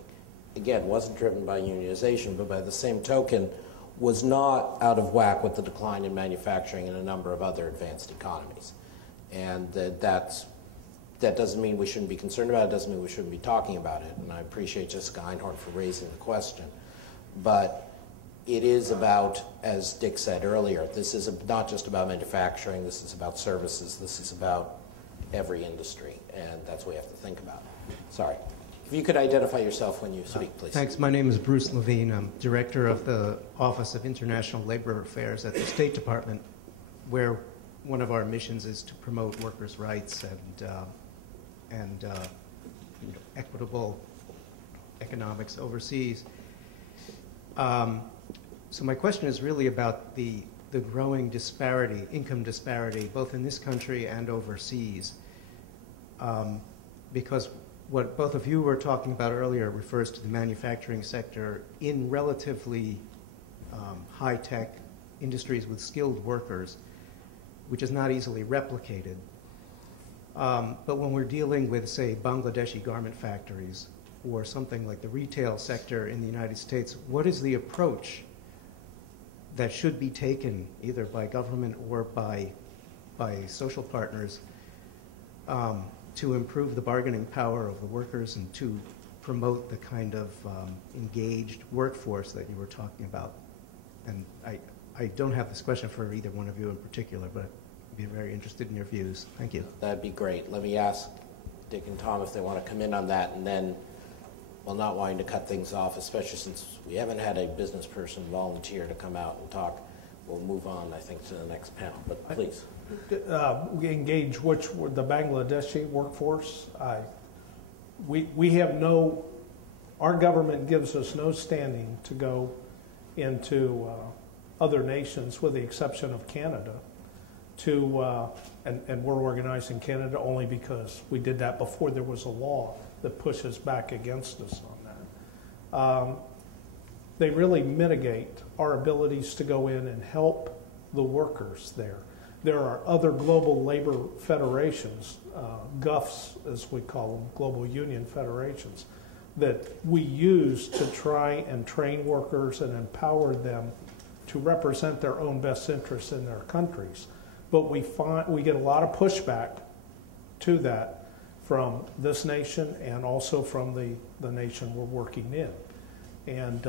again, wasn't driven by unionization, but by the same token, was not out of whack with the decline in manufacturing in a number of other advanced economies. And that doesn't mean we shouldn't be concerned about it, doesn't mean we shouldn't be talking about it. And I appreciate Jessica Einhorn for raising the question. But it is about, as Dick said earlier, this is not just about manufacturing, this is about services, this is about every industry, and that's what we have to think about. Sorry. If you could identify yourself when you speak, please. Thanks. My name is Bruce Levine. I'm director of the Office of International Labor Affairs at the State Department, where one of our missions is to promote workers' rights and equitable economics overseas. So my question is really about the growing disparity, income disparity, both in this country and overseas, because what both of you were talking about earlier refers to the manufacturing sector in relatively high-tech industries with skilled workers, which is not easily replicated. But when we're dealing with, say, Bangladeshi garment factories or something like the retail sector in the United States, what is the approach that should be taken either by government or by social partners to improve the bargaining power of the workers and to promote the kind of engaged workforce that you were talking about? And I don't have this question for either one of you in particular, but I'd be very interested in your views. Thank you. That'd be great. Let me ask Dick and Tom if they want to come in on that, and then, well, not wanting to cut things off, especially since we haven't had a business person volunteer to come out and talk, we'll move on, I think, to the next panel. But please. We engage the Bangladeshi workforce. We have no, our government gives us no standing to go into other nations, with the exception of Canada, and we're organized in Canada only because we did that before there was a law that pushes back against us on that. They really mitigate our abilities to go in and help the workers there. There are other global labor federations, GUFs as we call them, global union federations, that we use to try and train workers and empower them to represent their own best interests in their countries. But we get a lot of pushback to that from this nation and also from the nation we're working in. And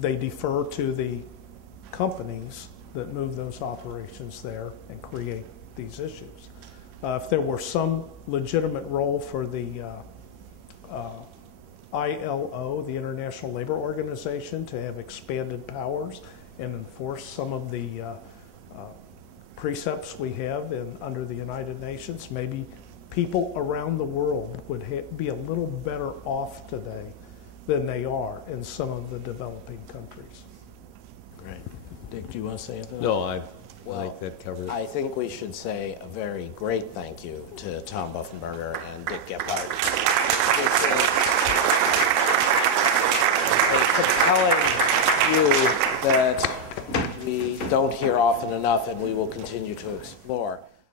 they defer to the companies that move those operations there and create these issues. If there were some legitimate role for the ILO, the International Labor Organization, to have expanded powers and enforce some of the precepts we have under the United Nations, maybe people around the world would be a little better off today than they are in some of the developing countries. Great. Dick, do you want to say anything? No, I think that covers it. I think we should say a very great thank you to Tom Buffenberger and Dick Gephardt. It's a compelling view that we don't hear often enough, and we will continue to explore.